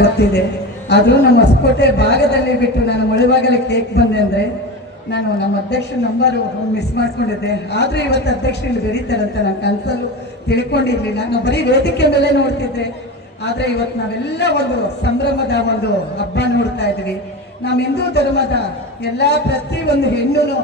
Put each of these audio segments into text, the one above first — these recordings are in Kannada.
ಗೊತ್ತಿದೆ. ಆದರೂ ನಮ್ಮ ಹೊಸಕೋಟೆ ಭಾಗದಲ್ಲಿ ಬಿಟ್ಟು ನಾನು ಮುಳುಬಾಗಲೇ ಕೇಕ್ ಬಂದೆ ಅಂದರೆ ನಾನು ನಮ್ಮ ಅಧ್ಯಕ್ಷರ ನಂಬರು ಮಿಸ್ ಮಾಡ್ಕೊಂಡಿದ್ದೆ. ಆದರೂ ಇವತ್ತು ಅಧ್ಯಕ್ಷರು ಇಲ್ಲಿ ಬೆರೀತಾರಂತ ನಾನು ಕನಸಲ್ಲೂ ತಿಳ್ಕೊಂಡಿರಲಿಲ್ಲ. ನಾವು ಬರೀ ವೇದಿಕೆ ಮೇಲೆ ನೋಡ್ತಿದ್ದೆ. ಆದರೆ ಇವತ್ತು ನಾವೆಲ್ಲ ಒಂದು ಸಂಭ್ರಮದ ಒಂದು ಹಬ್ಬ ನೋಡ್ತಾ ಇದ್ವಿ. ನಮ್ಮ ಹಿಂದೂ ಧರ್ಮದ ಎಲ್ಲ ಪ್ರತಿಯೊಂದು ಹೆಣ್ಣು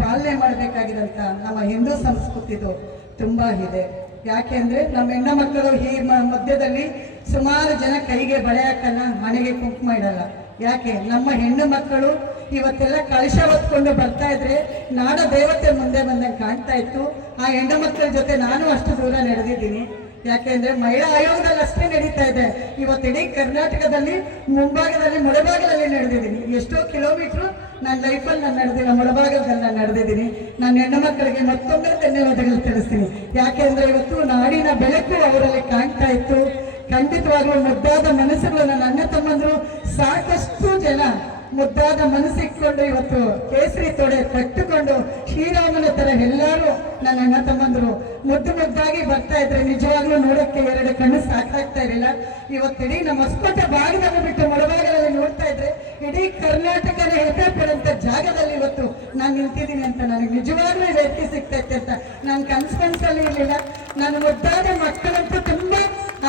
ಪಾಲನೆ ಮಾಡಬೇಕಾಗಿರೋಂಥ ನಮ್ಮ ಹಿಂದೂ ಸಂಸ್ಕೃತಿದು ತುಂಬ ಇದೆ. ಯಾಕೆ ಅಂದರೆ ನಮ್ಮ ಹೆಣ್ಣು ಮಕ್ಕಳು ಈ ಮಧ್ಯದಲ್ಲಿ ಸುಮಾರು ಜನ ಕೈಗೆ ಬಳೆ ಹಾಕಲ್ಲ, ಮನೆಗೆ ಕುಂಕುಮ ಇಡಲ್ಲ. ಯಾಕೆ? ನಮ್ಮ ಹೆಣ್ಣು ಮಕ್ಕಳು ಇವತ್ತೆಲ್ಲ ಕಳಶ ಹೊತ್ಕೊಂಡು ಬರ್ತಾ ಇದ್ರೆ ನಾಡ ದೇವತೆ ಮುಂದೆ ಬಂದಂಗೆ ಕಾಣ್ತಾ ಇತ್ತು. ಆ ಹೆಣ್ಣು ಮಕ್ಕಳ ಜೊತೆ ನಾನು ಅಷ್ಟು ದೂರ ನಡೆದಿದ್ದೀನಿ. ಯಾಕೆಂದ್ರೆ ಮಹಿಳಾ ಆಯೋಗದಲ್ಲಿ ಅಷ್ಟೇ ನಡೀತಾ ಇದೆ. ಇವತ್ತು ಇಡೀ ಕರ್ನಾಟಕದಲ್ಲಿ ಮುಂಭಾಗದಲ್ಲಿ ಮುಳಬಾಗಲಲ್ಲಿ ನಡೆದಿದ್ದೀನಿ. ಎಷ್ಟೋ ಕಿಲೋಮೀಟ್ರು ನನ್ನ ಲೈಫಲ್ಲಿ ನಾನು ನಡೆದಿಲ್ಲ, ಮುಳಬಾಗಲದಲ್ಲಿ ನಾನು ನಡೆದಿದ್ದೀನಿ. ನನ್ನ ಹೆಣ್ಣು ಮಕ್ಕಳಿಗೆ ಮತ್ತೊಮ್ಮೆ ಧನ್ಯವಾದಗಳು ತಿಳಿಸ್ತೀನಿ. ಯಾಕೆಂದ್ರೆ ಇವತ್ತು ನಾಡಿನ ಬೆಳಕು ಅವರಲ್ಲಿ ಕಾಣ್ತಾ ಇತ್ತು. ಖಂಡಿತವಾಗ್ಲೂ ಮುದ್ದಾದ ಮನಸ್ಸುಗಳು ನನ್ನ ಅಣ್ಣ ತಮ್ಮಂದರು ಸಾಕಷ್ಟು ಜನ ಮುದ್ದಾದ ಮನಸ್ಸಿಟ್ಕೊಂಡು ಇವತ್ತು ಕೇಸರಿ ತೊಡೆ ಕಟ್ಟಿಕೊಂಡು ಶ್ರೀರಾಮನ ತರ ಎಲ್ಲರೂ ನನ್ನ ಅಣ್ಣ ತಮ್ಮಂದರು ಮುದ್ದು ಮುದ್ದಾಗಿ ಬರ್ತಾ ಇದ್ರೆ ನಿಜವಾಗ್ಲೂ ನೋಡೋಕ್ಕೆ ಎರಡು ಕಣ್ಣು ಸಾಕಾಗ್ತಾ ಇರಲಿಲ್ಲ. ಇವತ್ತಿಡೀ ನಮ್ಮ ಹೊಸಕೋಟೆ ಭಾಗದಲ್ಲಿ ಬಿಟ್ಟು ಮುಳಬಾಗಲಲ್ಲಿ ನೋಡ್ತಾ ಇದ್ರೆ ಇಡೀ ಕರ್ನಾಟಕನೇ ಹೆಮ್ಮೆ ಪಡುವಂತ ಜಾಗದಲ್ಲಿ ಇವತ್ತು ನಾನು ನಿಂತಿದ್ದೀನಿ ಅಂತ ನನಗೆ ನಿಜವಾಗ್ಲೂ ವ್ಯಕ್ತಿ ಸಿಗ್ತೈತೆ ಅಂತ ನಾನು ಕನ್ಸಲ್ಲಿ ಇರಲಿಲ್ಲ. ನಾನು ಮುದ್ದಾದ ಮಕ್ಕಳಂತೂ ತುಂಬಾ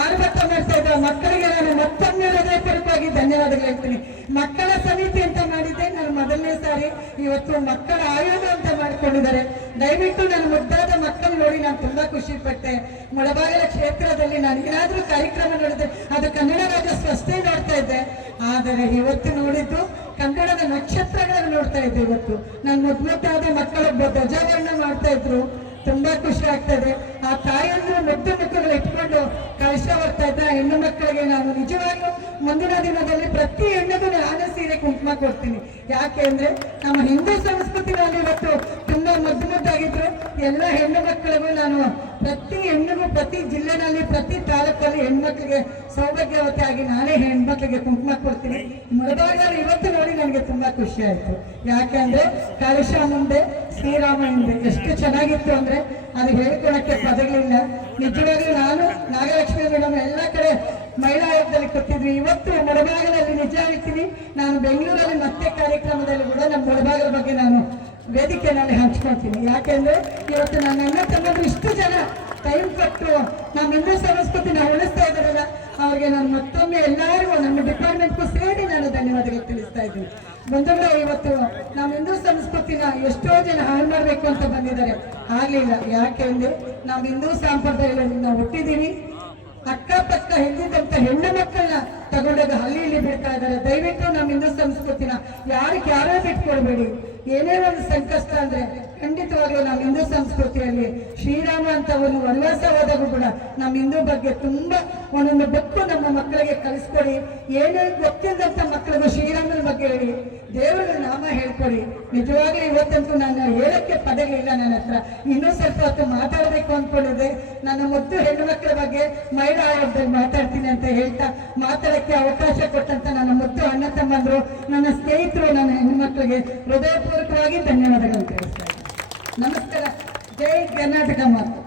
ಆರ್ಭಟ ಮಾಡ್ತಾ ಇದ್ದ ಮಕ್ಕಳಿಗೆ ನಾನು ಮತ್ತೊಮ್ಮೆ ಹೃದಯಪೂರ್ವಕವಾಗಿ ಧನ್ಯವಾದಗಳು ಹೇಳ್ತೀನಿ. ಮಕ್ಕಳ ಸಮಿತಿ ಅಂತ ಮಾಡಿದ್ದೆ ನಾನು ಮೊದಲನೇ ಸಾರಿ. ಇವತ್ತು ಮಕ್ಕಳ ಆಯೋಗ ಅಂತ ಮಾಡಿಕೊಂಡಿದ್ದಾರೆ. ದಯವಿಟ್ಟು ನನ್ನ ಮುದ್ದಾದ ಮಕ್ಕಳು ನೋಡಿ ನಾನು ತುಂಬಾ ಖುಷಿ ಪಟ್ಟೆ. ಮುಳಬಾಗಲ ಕ್ಷೇತ್ರದಲ್ಲಿ ನಾನು ಏನಾದ್ರೂ ಕಾರ್ಯಕ್ರಮ ನೋಡಿದೆ ಅದು ಕನ್ನಡ ರಾಜ್ಯೋತ್ಸವ ಅಷ್ಟೇ ನೋಡ್ತಾ ಇದ್ದೆ. ಆದರೆ ಇವತ್ತು ನೋಡಿದ್ದು ಕನ್ನಡದ ನಕ್ಷತ್ರಗಳನ್ನು ನೋಡ್ತಾ ಇದ್ದೆ. ಇವತ್ತು ನನ್ನ ಮುದ್ದಾದ ಮಕ್ಕಳು ಧ್ವಜಾರೋಹಣ ಮಾಡ್ತಾ ಇದ್ರು. ತುಂಬಾ ಖುಷಿ ಆಗ್ತದೆ. ಆ ತಾಯಿಯನ್ನು ಮುದ್ದು ಮಕ್ಕಳು ಇಟ್ಕೊಂಡು ಕಳಶ ಬರ್ತಾ ಇದ್ದ ಹೆಣ್ಣು ಮಕ್ಕಳಿಗೆ ನಾನು ನಿಜವಾಗ್ಲೂ ಮುಂದಿನ ದಿನದಲ್ಲಿ ಪ್ರತಿ ಹೆಣ್ಣಿಗೂ ನಾನು ಸೀರೆ ಕುಂಕುಮ ಕೊಡ್ತೀನಿ. ಯಾಕೆ ಅಂದ್ರೆ ನಮ್ಮ ಹಿಂದೂ ಸಂಸ್ಕೃತಿನಲ್ಲಿ ಇವತ್ತು ತುಂಬಾ ಮುದ್ದಾಗಿದ್ರು ಎಲ್ಲ ಹೆಣ್ಣು ಮಕ್ಕಳಿಗೂ ನಾನು ಪ್ರತಿ ಹೆಣ್ಣಿಗೂ ಪ್ರತಿ ಜಿಲ್ಲೆನಲ್ಲಿ ಪ್ರತಿ ತಾಲೂಕಲ್ಲಿ ಹೆಣ್ಮಕ್ಳಿಗೆ ಸೌಭಾಗ್ಯವತಿ ಆಗಿ ನಾನೇ ಹೆಣ್ಮಕ್ಳಿಗೆ ಕುಂಕುಮ ಕೊಡ್ತೀನಿ. ಮುಳಬಾಗಲಲ್ಲಿ ಇವತ್ತು ನೋಡಿ ನನಗೆ ತುಂಬಾ ಖುಷಿ ಆಯ್ತು. ಯಾಕೆ ಅಂದ್ರೆ ಕಳಶ ಮುಂದೆ ಶ್ರೀರಾಮ ಹಿಂದೆ ಎಷ್ಟು ಚೆನ್ನಾಗಿತ್ತು ಅಂದ್ರೆ ಅದು ಹೇಳ್ಕೊಳಕ್ಕೆ ಪದಗಳಿಲ್ಲ. ನಿಜವಾಗ್ಲೂ ನಾನು ನಾಗಲಕ್ಷ್ಮಿ ಮೇಡಮ್ ಎಲ್ಲ ಕಡೆ ಮಹಿಳಾ ಆಯೋಗದಲ್ಲಿ ಕೊಟ್ಟಿದ್ವಿ. ಇವತ್ತು ಮುಳಬಾಗಲಲ್ಲಿ ನಿಜ ಹೇಳ್ತೀನಿ, ನಾನು ಬೆಂಗಳೂರಲ್ಲಿ ಮತ್ತೆ ಕಾರ್ಯಕ್ರಮದಲ್ಲಿ ಕೂಡ ನಮ್ಮ ಮುಳಬಾಗಲ ಬಗ್ಗೆ ನಾನು ವೇದಿಕೆಯಲ್ಲಿ ಹಂಚ್ಕೊಳ್ತೀನಿ. ಯಾಕೆಂದ್ರೆ ಇವತ್ತು ನನ್ನ ಅಣ್ಣ ತಮ್ಮದು ಇಷ್ಟು ಜನ ಟೈಮ್ ಕೊಟ್ಟು ನಮ್ಮ ಹಿಂದೂ ಸಂಸ್ಕೃತಿನ ಉಳಿಸ್ತಾ ಇದ್ದಾರಲ್ಲ ಅವ್ರಿಗೆ ನಾನು ಮತ್ತೊಮ್ಮೆ ಎಲ್ಲರಿಗೂ ನಮ್ಮ ಡಿಪಾರ್ಟ್ಮೆಂಟ್ಗೂ ಸೇರಿ ನಾನು ಧನ್ಯವಾದಗಳು ತಿಳಿಸ್ತಾ ಇದ್ದೀನಿ. ಬಂಧುಗಳು, ಇವತ್ತು ನಮ್ಮ ಹಿಂದೂ ಸಂಸ್ಕೃತಿನ ಎಷ್ಟೋ ಜನ ಹಾಳು ಮಾಡಬೇಕು ಅಂತ ಬಂದಿದ್ದಾರೆ, ಆಗ್ಲಿಲ್ಲ. ಯಾಕೆಂದ್ರೆ ನಮ್ಮ ಹಿಂದೂ ಸಂಪ್ರದಾಯದಲ್ಲಿ ನಾವು ಹುಟ್ಟಿದೀವಿ. ಅಕ್ಕಪಕ್ಕ ಹಿಂದಿದ್ದಂತ ಹೆಣ್ಣು ಮಕ್ಕಳನ್ನ ತಗೊಂಡಾಗ ಅಲ್ಲಿ ಇಲ್ಲಿ ಬಿಡ್ತಾ ಇದ್ದಾರೆ. ದಯವಿಟ್ಟು ನಮ್ಮ ಹಿಂದೂ ಸಂಸ್ಕೃತಿನ ಯಾರೋ ಬಿಟ್ಕೊಡ್ಬೇಡಿ. ಏನೇ ಒಂದು ಸಂಕಷ್ಟ ಅಂದ್ರೆ ಖಂಡಿತವಾಗ್ಲೂ ನಮ್ಮ ಹಿಂದೂ ಸಂಸ್ಕೃತಿಯಲ್ಲಿ ಶ್ರೀರಾಮ ಅಂತ ಒಂದು ವನವಾಸ ಹೋದಾಗೂ ಕೂಡ ನಮ್ಮ ಹಿಂದೂ ಬಗ್ಗೆ ತುಂಬಾ ಒಂದೊಂದು ಬುಕ್ಕು ನಮ್ಮ ಮಕ್ಕಳಿಗೆ ಕಲಿಸ್ಕೊಡಿ. ಏನೇ ಗೊತ್ತಿಲ್ಲದಂತ ಮಕ್ಕಳಿಗೂ ಶ್ರೀರಾಮನ ಬಗ್ಗೆ ಹೇಳಿ, ದೇವರ ನಾಮ ಹೇಳ್ಕೊಡಿ. ನಿಜವಾಗ್ಲೂ ಇವತ್ತಂತೂ ನಾನು ಹೇಳಕ್ಕೆ ಪದಗಳಿಲ್ಲ ನನ್ನ ಹತ್ರ. ಇನ್ನೂ ಸ್ವಲ್ಪ ಹೊತ್ತು ಮಾತಾಡಬೇಕು ಅಂದ್ಕೊಂಡಿದ್ದೆ. ನನ್ನ ಮುದ್ದು ಹೆಣ್ಣು ಮಕ್ಕಳ ಬಗ್ಗೆ ಮಹಿಳಾ ಆಯೋಗದಲ್ಲಿ ಮಾತಾಡ್ತೀನಿ ಅಂತ ಹೇಳ್ತಾ ಮಾತಾಡಕ್ಕೆ ಅವಕಾಶ ಕೊಟ್ಟಂತ ನನ್ನ ಮುದ್ದು ಅಣ್ಣ ತಮ್ಮಂದ್ರು, ನನ್ನ ಸ್ನೇಹಿತರು, ನನ್ನ ಹೆಣ್ಣು ಮಕ್ಕಳಿಗೆ ಹೃದಯಪೂರ್ವಕವಾಗಿ ಧನ್ಯವಾದಗಳು ತಿಳಿಸ್ತಾ ಇದ್ದೀನಿ. ನಮಸ್ಕಾರ. ಜೈ ಕರ್ನಾಟಕ ಮಾತು.